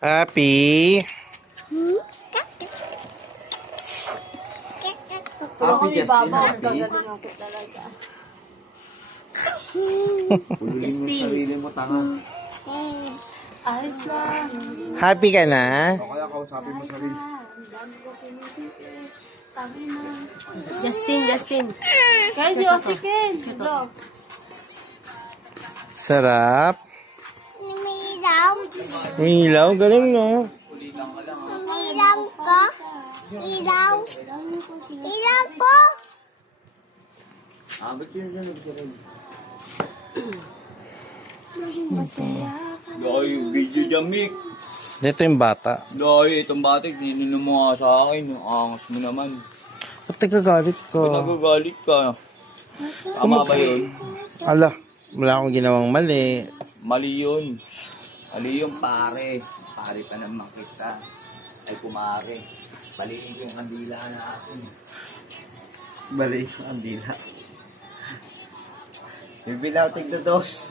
Happy. Happy Justin, happy. Puluhin mo sarili mo, tanga. Ayos lang. Happy ka na? O kaya kausapin mo sarili. Justin. Kaya di si Ken. Sarap. Umilaw. Ilaw, galing no? Ilaw ko. Ilaw. Ilaw ko. Ba't yun dyan nagsarili? Dahil video dyan, Mick. Dito yung bata. Dahil itong batik, nininom mo nga sa akin. Angas mo naman. Ba't nagagalit Ba't ko? nagagalit ka? Tama ba yun? Ala, wala akong ginawang mali. Mali yun. Mali yun, pare. Pare pa naman kita. Ay kumare. Baliin ko yung kandila natin. Bali, ang dila. Bibilaw, tigda dos.